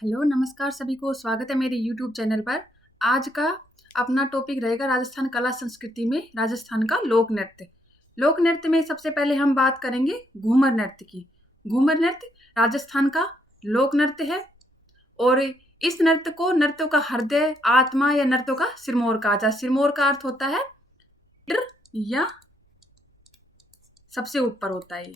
Hello, नमस्कार सभी को। स्वागत है मेरे यूट्यूब चैनल पर। आज का अपना टॉपिक रहेगा राजस्थान कला संस्कृति में राजस्थान का लोक नृत्य। लोक नृत्य में सबसे पहले हम बात करेंगे घूमर नृत्य की। घूमर नृत्य राजस्थान का लोक नृत्य है और इस नृत्य को नृत्यों का हृदय, आत्मा या नृत्यों का सिरमौर कहा जाता है। सिरमौर का अर्थ होता है या सबसे ऊपर होता है,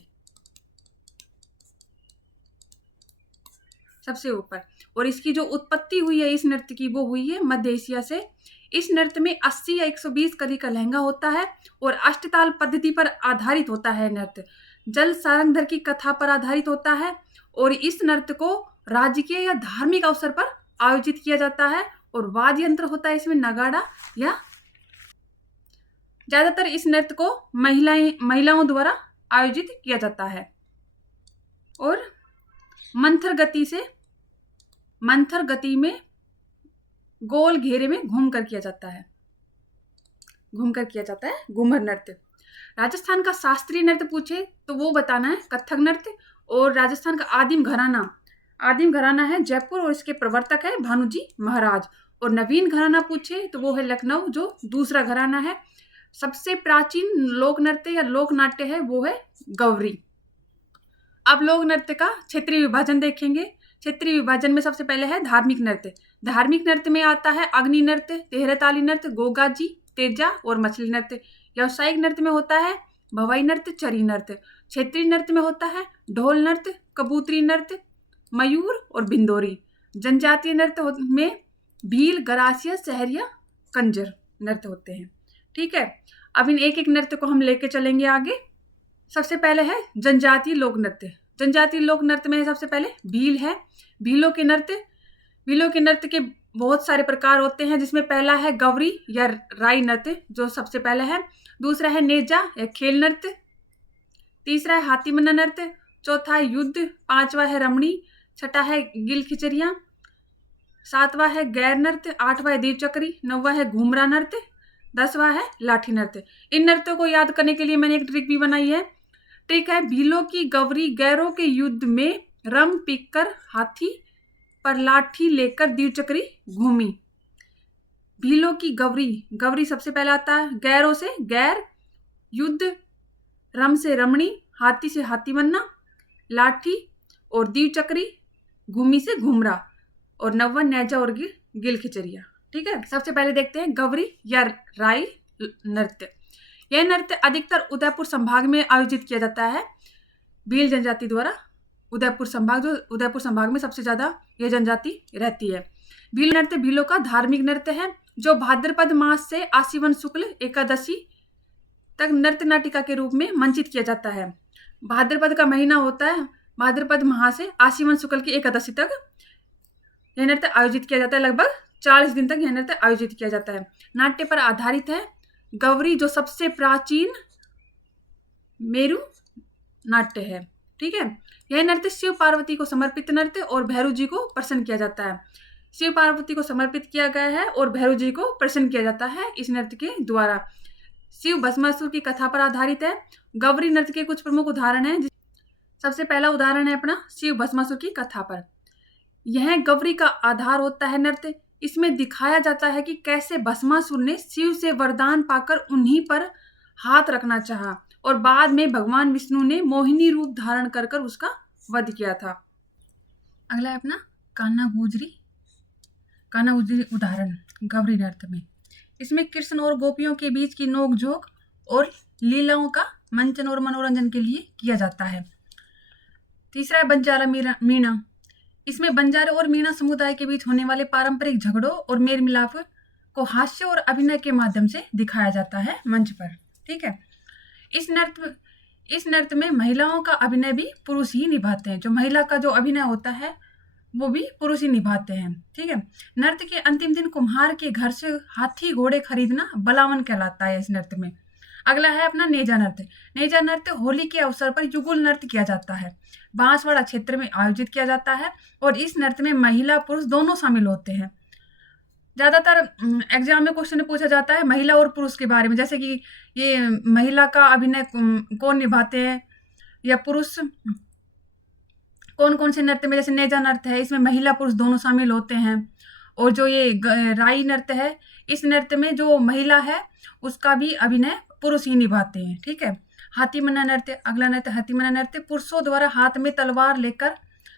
सबसे ऊपर। और इसकी जो उत्पत्ति हुई है इस नृत्य की, वो हुई है मध्य एशिया से। इस नृत्य में 80 या 120 कली का लहंगा होता है और अष्टताल पद्धति पर आधारित होता है। नृत्य जल सारंगधर की कथा पर आधारित होता है और इस नृत्य को राजकीय या धार्मिक अवसर पर आयोजित किया जाता है और वाद्य यंत्र होता है इसमें नगाड़ा। या ज्यादातर इस नृत्य को महिलाओं द्वारा आयोजित किया जाता है और मंथर गति में गोल घेरे में घूमकर किया जाता है घूमर नृत्य। राजस्थान का शास्त्रीय नृत्य पूछे तो वो बताना है कथक नृत्य। और राजस्थान का आदिम घराना है जयपुर और इसके प्रवर्तक है भानुजी महाराज। और नवीन घराना पूछे तो वो है लखनऊ, जो दूसरा घराना है। सबसे प्राचीन लोक नृत्य या लोक नाट्य है वो है गौरी। अब लोक नृत्य का क्षेत्रीय विभाजन देखेंगे। क्षेत्रीय विभाजन में सबसे पहले है धार्मिक नृत्य। धार्मिक नृत्य में आता है अग्नि नृत्य, तेहरताली नृत्य, गोगाजी, तेजा और मछली नृत्य। व्यावसायिक नृत्य में होता है भवाई नृत्य, चरी नृत्य। क्षेत्रीय नृत्य में होता है ढोल नृत्य, कबूतरी नृत्य, मयूर और बिंदोरी। जनजातीय नृत्य में भील, गरासिया, सहरिया, कंजर नृत्य होते हैं। ठीक है, अब इन एक एक नृत्य को हम लेके चलेंगे आगे। सबसे पहले है जनजातीय लोक नृत्य। जनजातीय लोक नृत्य में सबसे पहले भील है। भीलों के नृत्य के बहुत सारे प्रकार होते हैं, जिसमें पहला है गौरी या राई नृत्य, जो सबसे पहला है। दूसरा है नेजा या खेल नृत्य। तीसरा है हाथी मन्ना नृत्य। चौथा है युद्ध। पांचवा है रमणी। छठा है गिल खिचरिया। सातवां है गैर नृत्य। आठवां है दीवचक्री। नौवां है घूमरा नृत्य। 10वां है लाठी नृत्य। इन नृत्यों को याद करने के लिए मैंने एक ट्रिक भी बनाई है। ट्रिक है भीलों की गौरी गैरों के युद्ध में रम पीकर हाथी पर लाठी लेकर दीवचक्री घूमी। भीलों की गौरी सबसे पहले आता है। गैरों से गैर, युद्ध, रम से रमणी, हाथी से हाथी मन्ना, लाठी और दीवचक्री, घूमी से घूमरा और नौवा नेजा और गिल खिचरिया। ठीक है, सबसे पहले देखते हैं गौरी या राई नृत्य। यह नृत्य अधिकतर उदयपुर संभाग में आयोजित किया जाता है भील जनजाति द्वारा। उदयपुर संभाग में सबसे ज्यादा यह जनजाति रहती है। भील नृत्य भीलों का धार्मिक नृत्य है, जो भाद्रपद मास से आश्विन शुक्ल एकादशी तक नृत्य नाटिका के रूप में मंचित किया जाता है। भाद्रपद का महीना होता है, भाद्रपद माह से आश्विन शुक्ल की एकादशी तक यह नृत्य आयोजित किया जाता है। लगभग 40 दिन तक यह नृत्य आयोजित किया जाता है। नाट्य पर आधारित है। गौरी जो सबसे प्राचीन मेरु नाट्य है। ठीक है, यह नृत्य शिव पार्वती को समर्पित नृत्य और भैरव जी को प्रसन्न किया जाता है। शिव पार्वती को समर्पित किया गया है और भैरव जी को प्रसन्न किया जाता है इस नृत्य के द्वारा। शिव भस्मासुर की कथा पर आधारित है। गौरी नृत्य के कुछ प्रमुख उदाहरण हैं। सबसे पहला उदाहरण है अपना शिव भस्मासुर की कथा पर। यह गौरी का आधार होता है नृत्य। इसमें दिखाया जाता है कि कैसे भस्मासुर ने शिव से वरदान पाकर उन्हीं पर हाथ रखना चाहा और बाद में भगवान विष्णु ने मोहिनी रूप धारण कर उसका वध किया था। अगला है अपना कान्हा गुजरी उदाहरण गौरी नृत्य में। इसमें कृष्ण और गोपियों के बीच की नोकझोंक और लीलाओं का मंचन और मनोरंजन के लिए किया जाता है। तीसरा है बंजारा मीणा। इसमें बंजारे और मीणा समुदाय के बीच होने वाले पारंपरिक झगड़ों और मेल मिलाप को हास्य और अभिनय के माध्यम से दिखाया जाता है मंच पर। ठीक है, इस नृत्य में महिलाओं का अभिनय भी पुरुष ही निभाते हैं। जो महिला का जो अभिनय होता है वो भी पुरुष ही निभाते हैं। ठीक है, नृत्य के अंतिम दिन कुम्हार के घर से हाथी घोड़े खरीदना बलावन कहलाता है इस नृत्य में। अगला है अपना नेजा नृत्य। नेजा नृत्य होली के अवसर पर युगल नृत्य किया जाता है। बांसवाड़ा क्षेत्र में आयोजित किया जाता है और इस नृत्य में महिला पुरुष दोनों शामिल होते हैं। ज्यादातर एग्जाम में क्वेश्चन पूछा जाता है महिला और पुरुष के बारे में, जैसे कि ये महिला का अभिनय कौन निभाते हैं या पुरुष कौन कौन से नृत्य में, जैसे नेजा नृत्य है, इसमें महिला पुरुष दोनों शामिल होते हैं। और जो ये राई नृत्य है, इस नृत्य में जो महिला है उसका भी अभिनय पुरुष ही निभाते हैं। ठीक है। हाथीमना नृत्य, अगला नृत्य हाथीमना नृत्य पुरुषों द्वारा हाथ में तलवार लेकर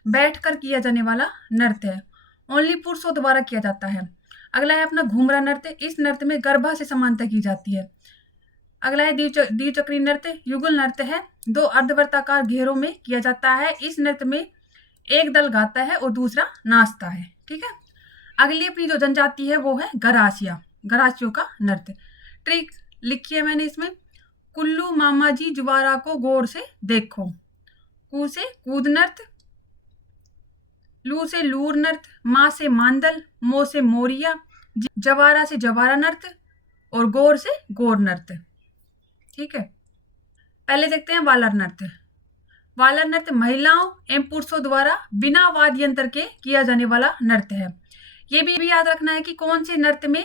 बैठकर किया जाने वाला नृत्य है, ओनली पुरुषों द्वारा किया जाता है। अगला है अपना घूमरा नृत्य, इस नृत्य में गर्भा से समानता की जाती है। अगला है द्विचक्री नृत्य, युगल नृत्य है, 2 अर्धवृत्ताकार घेरों में किया जाता है। इस नृत्य में एक दल गाता है और दूसरा नाचता है। ठीक है। अगली अपनी जो जनजाति है वो है गरासिया, गरासियों का नृत्य। ट्रिक लिखी है मैंने इसमें, कुल्लू मामा जी जुबारा को गौर से देखो, कू से कूद नृत्य, लू से लूर नृत्य, माँ से मांदल, मो से मोरिया, जवारा से जवारा नृत्य और गौर से गौर नृत्य। ठीक है। पहले देखते हैं वालर नृत्य। वालर नृत्य महिलाओं एवं पुरुषों द्वारा बिना वाद्य यंत्र के किया जाने वाला नृत्य है। ये भी याद रखना है कि कौन से नृत्य में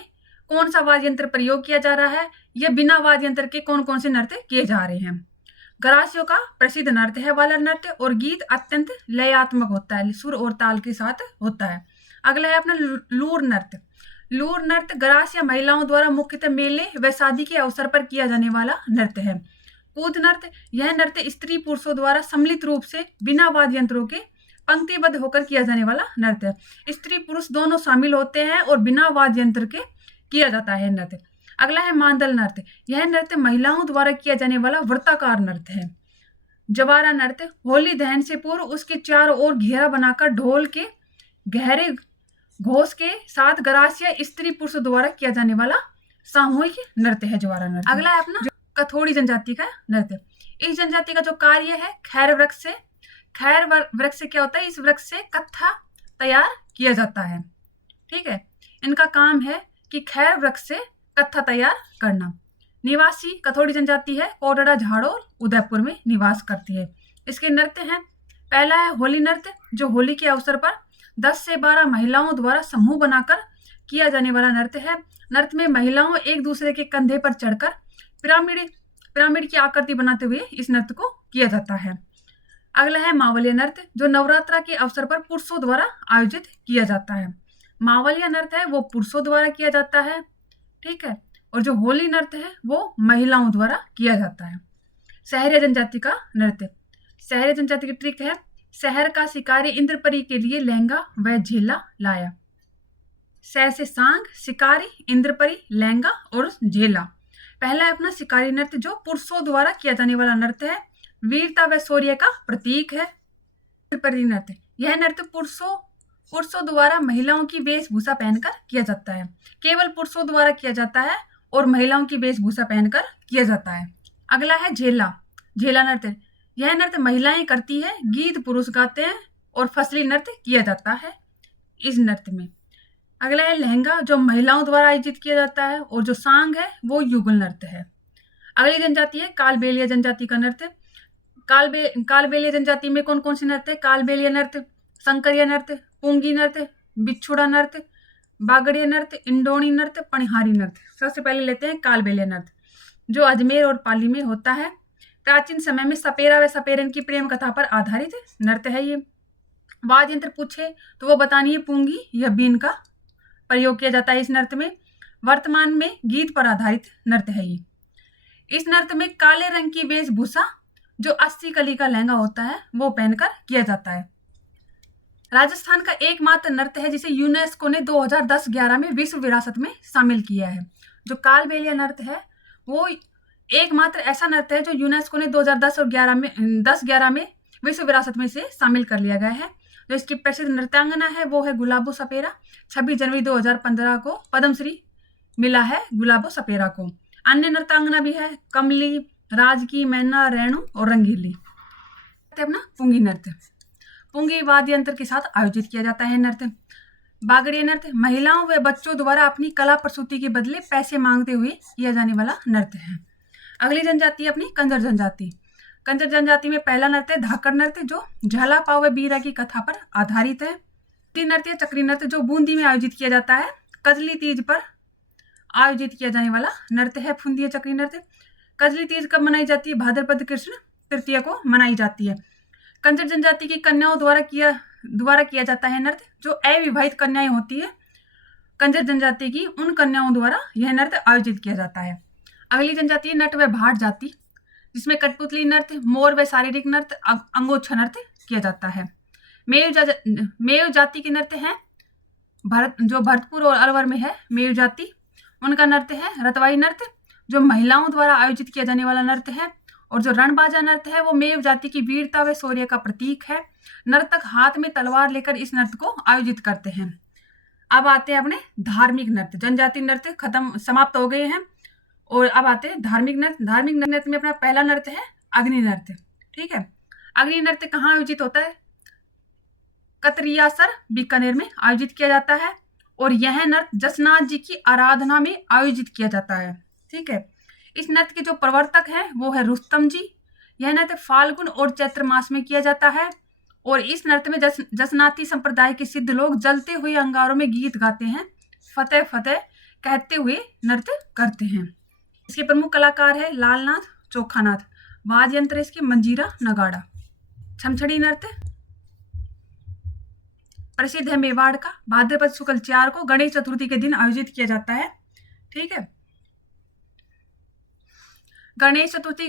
कौन सा वाद्य यंत्र प्रयोग किया जा रहा है, या बिना वाद्य यंत्र के कौन कौन से नृत्य किए जा रहे हैं। गरासियों का प्रसिद्ध नृत्य है वालर नृत्य, और गीत अत्यंत लयात्मक होता है, सुर और ताल के साथ होता है। अगला है अपना लूर नृत्य। लूर नृत्य गरासिया महिलाओं द्वारा मुख्यतः मेले व शादी के अवसर पर किया जाने वाला नृत्य है। कूद नृत्य, यह नृत्य स्त्री पुरुषों द्वारा सम्मिलित रूप से बिना वाद्य यंत्रों के पंक्तिबद्ध होकर किया जाने वाला नृत्य है। स्त्री पुरुष दोनों शामिल होते हैं और बिना वाद्य यंत्र के किया जाता है नृत्य। अगला है मांदल नृत्य, यह नृत्य महिलाओं द्वारा किया जाने वाला वृत्ताकार नृत्य है। जवारा नृत्य, होली दहन से पूर्व उसके चारों ओर घेरा बनाकर ढोल के गहरे घोष के साथ गरासिया स्त्री पुरुष द्वारा किया जाने वाला सामूहिक नृत्य है जवारा नृत्य। अगला है अपना कथोड़ी जनजाति का नृत्य। इस जनजाति का जो कार्य है खैर वृक्ष से, खैर वृक्ष से क्या होता है, इस वृक्ष से कत्था तैयार किया जाता है। ठीक है। इनका काम है कि खैर वृक्ष से कत्था तैयार करना। निवासी कथोड़ी जनजाति है, कोटड़ा झाड़ोल उदयपुर में निवास करती है। इसके नृत्य हैं, पहला है होली नृत्य, जो होली के अवसर पर 10 से 12 महिलाओं द्वारा समूह बनाकर किया जाने वाला नृत्य है। नृत्य में महिलाओं एक दूसरे के कंधे पर चढ़कर पिरामिड की आकृति बनाते हुए इस नृत्य को किया जाता है। अगला है मावलिया नृत्य, जो नवरात्रा के अवसर पर पुरुषों द्वारा आयोजित किया जाता है। मावलिया नृत्य है वो पुरुषों द्वारा किया जाता है। ठीक है। और जो होली नृत्य है वो महिलाओं द्वारा किया जाता है। सहरिया जनजाति का नृत्य। सहरिया जनजाति की ट्रिक है, शहर का शिकारी इंद्रपरी के लिए लहंगा व झेला लाया। सह से सांग, शिकारी, इंद्रपरी, लहंगा और झेला। पहला है अपना शिकारी नृत्य, जो पुरुषों द्वारा किया जाने वाला नृत्य है, वीरता व शौर्य का प्रतीक है। इंद्रपरी नृत्य, यह नृत्य पुरुषों द्वारा महिलाओं की वेशभूषा पहनकर किया जाता है। केवल पुरुषों द्वारा किया जाता है और महिलाओं की वेशभूषा पहनकर किया जाता है। अगला है झेला। झेला नृत्य, यह नृत्य महिलाएं करती है, गीत पुरुष गाते हैं और फसली नृत्य किया जाता है इस नृत्य में। अगला है लहंगा, जो महिलाओं द्वारा आयोजित किया जाता है, और जो सांग है वो युगल नृत्य है। अगली जनजाति है कालबेलिया जनजाति का नृत्य। कालबेलिया जनजाति में कौन कौन से नृत्य है, कालबेलिया नृत्य, शंकरिया नृत्य, पुंगी नृत्य, बिछुड़ा नृत्य, बागड़िया नृत्य, इंडोनी नृत्य, पणिहारी नृत्य। सबसे पहले लेते हैं कालबेलिया नृत्य, जो अजमेर और पाली में होता है। प्राचीन समय में सपेरा व सपेरन की प्रेम कथा पर आधारित नृत्य है ये। वाद्य यंत्र पूछे तो वो बतानी है पुंगी या बीन का प्रयोग किया जाता है इस नृत्य में। वर्तमान में गीत पर आधारित नृत्य है ये। इस नृत्य में काले रंग की वेशभूषा, जो 80 कली का लहंगा होता है, वो पहनकर किया जाता है। राजस्थान का एकमात्र नृत्य है जिसे यूनेस्को ने 2010-11 में विश्व विरासत में शामिल किया है। जो कालबेलिया नृत्य है वो एकमात्र ऐसा नृत्य है जो यूनेस्को ने 2010 और 11 में विश्व विरासत में से शामिल कर लिया गया है। जो इसकी प्रसिद्ध नृत्यांगना है वो है गुलाबो सपेरा। 26 जनवरी 2015 को पद्मश्री मिला है गुलाबो सपेरा को। अन्य नृत्यांगना भी है कमली, राजकी, मैना, रेणु और रंगीली। अपना पुंगी नृत्य, पुंगी वाद्य यंत्र के साथ आयोजित किया जाता है नृत्य। बागड़िया नृत्य, महिलाओं व बच्चों द्वारा अपनी कला प्रस्तुति के बदले पैसे मांगते हुए किया जाने वाला नृत्य है। अगली जनजाति अपनी कंजर जनजाति। कंजर जनजाति में पहला नृत्य धाकड़ नृत्य, जो झाला पाव व बीरा की कथा पर आधारित है। तीन नृत्य चक्री नृत्य, जो बूंदी में आयोजित किया जाता है। कजली तीज पर आयोजित किया जाने वाला नृत्य है फुंदिया चक्री नृत्य। कजली तीज कब मनाई जाती है, भाद्रपद कृष्ण तृतीया को मनाई जाती है। कंजर जनजाति की कन्याओं द्वारा किया जाता है नृत्य। जो अविवाहित कन्याएं होती है कंजर जनजाति की, उन कन्याओं द्वारा यह नृत्य आयोजित किया जाता है। अगली जनजाति है नट व भाट जाति, जिसमें कठपुतली नृत्य, मोर व शारीरिक नृत्य, अंगोच्छा नृत्य किया जाता है। मेयो जाति के नृत्य है जो भरतपुर और अलवर में है मेयो जाति, उनका नृत्य है रतवाई नृत्य, जो महिलाओं द्वारा आयोजित किया जाने वाला नृत्य है। और जो रणबाजा नृत्य है वो मेयो जाति की वीरता व शौर्य का प्रतीक है। नर्तक हाथ में तलवार लेकर इस नृत्य को आयोजित करते हैं। अब आते हैं अपने धार्मिक नृत्य। जनजाति नृत्य समाप्त हो गए हैं और अब आते हैं धार्मिक नृत्य। धार्मिक नृत्य में अपना पहला नृत्य है अग्नि नृत्य। ठीक है, अग्नि नृत्य कहाँ आयोजित होता है? कतरियासर बीकानेर में आयोजित किया जाता है और यह नृत्य जसनाथ जी की आराधना में आयोजित किया जाता है। ठीक है, इस नृत्य के जो प्रवर्तक हैं वो है रुस्तम जी। यह नृत्य फाल्गुन और चैत्र मास में किया जाता है और इस नृत्य में जसनाती संप्रदाय के सिद्ध लोग जलते हुए अंगारों में गीत गाते हैं, फतेह फतेह कहते हुए नृत्य करते हैं। इसके प्रमुख कलाकार है लालनाथ चोखानाथ। वाद्य यंत्र इसके मंजीरा नगाड़ा। छमछड़ी नृत्य प्रसिद्ध है मेवाड़ का। भाद्रपद शुक्ल 4 को गणेश चतुर्थी के दिन आयोजित किया जाता है। ठीक है, गणेश चतुर्थी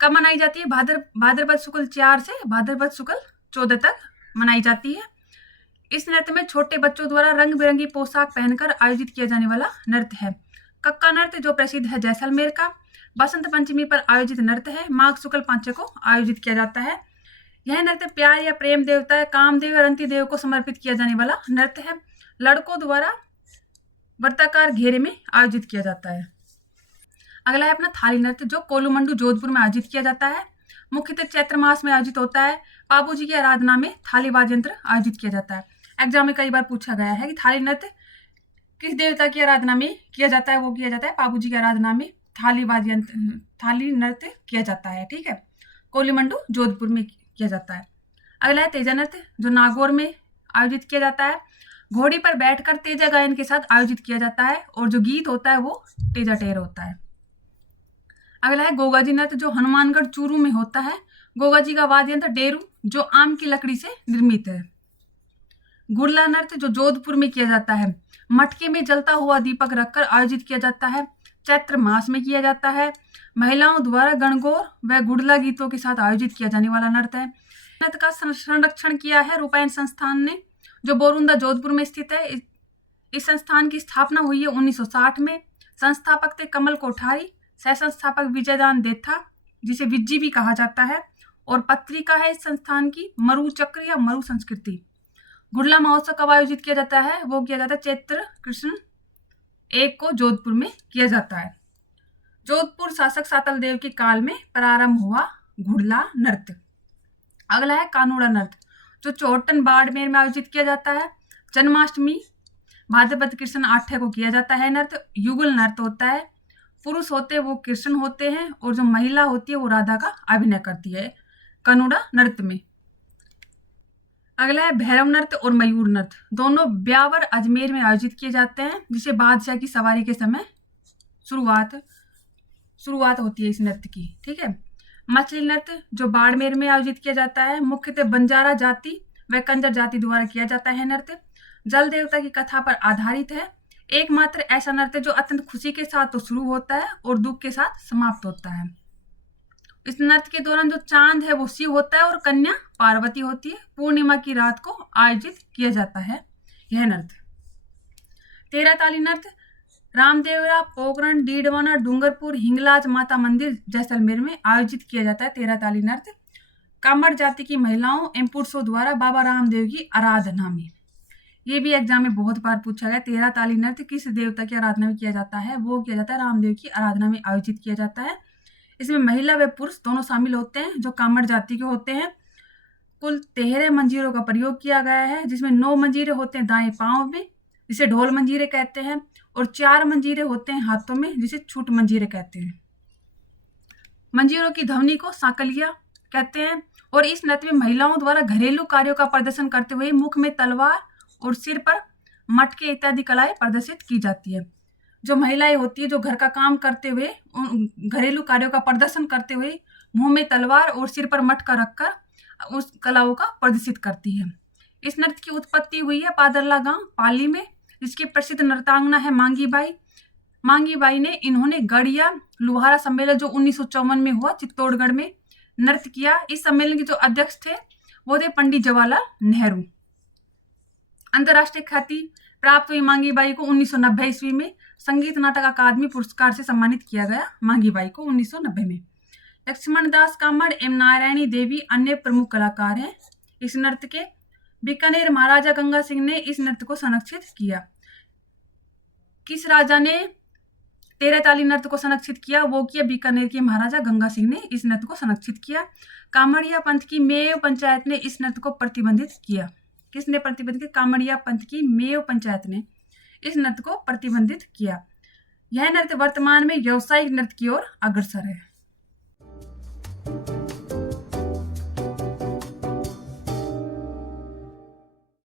कब मनाई जाती है? भाद्रपद शुक्ल 4 से भाद्रपद शुक्ल 14 तक मनाई जाती है। इस नृत्य में छोटे बच्चों द्वारा रंग बिरंगी पोशाक पहनकर आयोजित किया जाने वाला नृत्य है। कक्का नृत्य जो प्रसिद्ध है जैसलमेर का। बसंत पंचमी पर आयोजित नृत्य है। माघ शुक्ल 5 को आयोजित किया जाता है। यह नृत्य प्यार या प्रेम देवता कामदेव या रंती देव को समर्पित किया जाने वाला नृत्य है। लड़कों द्वारा वृत्ताकार घेरे में आयोजित किया जाता है। अगला है अपना थाली नृत्य जो कोलुमंडू जोधपुर में आयोजित किया जाता है। मुख्यतः चैत्र मास में आयोजित होता है। बाबू जी की आराधना में थाली वाद्य यंत्र आयोजित किया जाता है। एग्जाम में कई बार पूछा गया है कि थाली नृत्य किस देवता की आराधना में किया जाता है? वो किया जाता है बाबू जी की आराधना में थाली नृत्य किया जाता है। ठीक है, कोलुमंडू जोधपुर में किया जाता है। अगला है तेजा नृत्य जो नागौर में आयोजित किया जाता है। घोड़ी पर बैठकर तेजा गायन के साथ आयोजित किया जाता है और जो गीत होता है वो तेजा टेर होता है। अगला है गोगा जी नृत्य जो हनुमानगढ़ चूरू में होता है। गोगा जी का वाद्य यंत्र डेरू जो आम की लकड़ी से निर्मित है। गुड़ला नृत्य जो जोधपुर में किया जाता है। मटके में जलता हुआ दीपक रखकर आयोजित किया जाता है। चैत्र मास में किया जाता है। महिलाओं द्वारा गणगौर व गुड़ला गीतों के साथ आयोजित किया जाने वाला नृत्य है। नृत्य का संरक्षण किया है रूपायन संस्थान ने जो बोरुंदा जोधपुर में स्थित है। इस संस्थान की स्थापना हुई है 1960 में। संस्थापक थे कमल कोठारी, सह संस्थापक विजयदान देथा जिसे विज्जी भी कहा जाता है और पत्रिका है इस संस्थान की मरु चक्र या मरु संस्कृति। गुड़ला महोत्सव कब आयोजित किया जाता है? वो किया जाता है चैत्र कृष्ण 1 को जोधपुर में किया जाता है। जोधपुर शासक सातल देव के काल में प्रारंभ हुआ गुड़ला नृत्य। अगला है कानूड़ा नृत्य जो चौहटन बाड़मेर में आयोजित किया जाता है। जन्माष्टमी भाद्रपद कृष्ण 8 को किया जाता है। नृत्य युगल नृत्य होता है। पुरुष होते हैं वो कृष्ण होते हैं और जो महिला होती है वो राधा का अभिनय करती है कानूड़ा नृत्य में। अगला है भैरव नृत्य और मयूर नृत्य। दोनों ब्यावर अजमेर में आयोजित किए जाते हैं जिसे बादशाह की सवारी के समय शुरुआत होती है इस नृत्य की। ठीक है, मछली नृत्य जो बाड़मेर में आयोजित किया जाता है। मुख्यतः बंजारा जाति व कंजर जाति द्वारा किया जाता है। नृत्य जल देवता की कथा पर आधारित है। एकमात्र ऐसा नृत्य जो अत्यंत खुशी के साथ तो शुरू होता है और दुख के साथ समाप्त होता है। इस नृत्य के दौरान जो चांद है वो शिव होता है और कन्या पार्वती होती है। पूर्णिमा की रात को आयोजित किया जाता है यह नृत्य। तेरह ताली नृत्य रामदेवरा, पोखरण, डीडवाना, डूंगरपुर, हिंगलाज माता मंदिर जैसलमेर में आयोजित किया जाता है। तेरह ताली नृत्य कामड़ जाति की महिलाओं एवं पुरुषों द्वारा बाबा रामदेव की आराधना में। ये भी एग्जाम में बहुत बार पूछा गया। तेरह ताली नृत्य किस देवता की आराधना में किया जाता है? वो किया जाता है रामदेव की आराधना में आयोजित किया जाता है। इसमें महिला व पुरुष दोनों शामिल होते हैं जो कामड़ जाति के होते हैं। कुल 13 मंजीरों का प्रयोग किया गया है जिसमें 9 मंजीरे होते हैं दाएं पांव में जिसे ढोल मंजीरे कहते हैं और 4 मंजीरे होते हैं हाथों में जिसे छूट मंजीरे कहते हैं। मंजीरों की ध्वनि को साकलिया कहते हैं और इस नृत्य में महिलाओं द्वारा घरेलू कार्यों का प्रदर्शन करते हुए मुख में तलवार और सिर पर मटके इत्यादि कलाएं प्रदर्शित की जाती है। जो महिलाएं होती है जो घर का काम करते हुए घरेलू कार्यों का प्रदर्शन करते हुए मुंह में तलवार और सिर पर मटका रखकर उस कलाओं का प्रदर्शित करती है। इस नृत्य की उत्पत्ति हुई है पादरला गांव पाली में, जिसकी प्रसिद्ध नृत्यांगना है मांगी बाई। मांगी बाई ने इन्होंने गढ़िया लुहारा सम्मेलन जो 1954 में हुआ चित्तौड़गढ़ में नृत्य किया। इस सम्मेलन के जो अध्यक्ष थे वो थे पंडित जवाहरलाल नेहरू। अंतर्राष्ट्रीय ख्याति प्राप्त हुई मांगी बाई को 1990 ईस्वी में संगीत नाटक अकादमी पुरस्कार से सम्मानित किया गया। मांगी बाई को 1990 में। लक्ष्मण दास कामड़ एवं नारायणी देवी अन्य प्रमुख कलाकार हैं इस नृत्य के। बीकानेर महाराजा गंगा सिंह ने इस नृत्य को संरक्षित किया। किस राजा ने तेरह ताली नृत्य को संरक्षित किया? वो किया बीकानेर के महाराजा गंगा सिंह ने इस नृत्य को संरक्षित किया। कामड़िया पंथ की मेव पंचायत ने इस नृत्य को प्रतिबंधित किया। किसने प्रतिबंधित किया? कामड़िया पंथ की मेव पंचायत ने इस नृत्य को प्रतिबंधित किया। यह नृत्य वर्तमान में व्यावसायिक नृत्य की ओर अग्रसर है।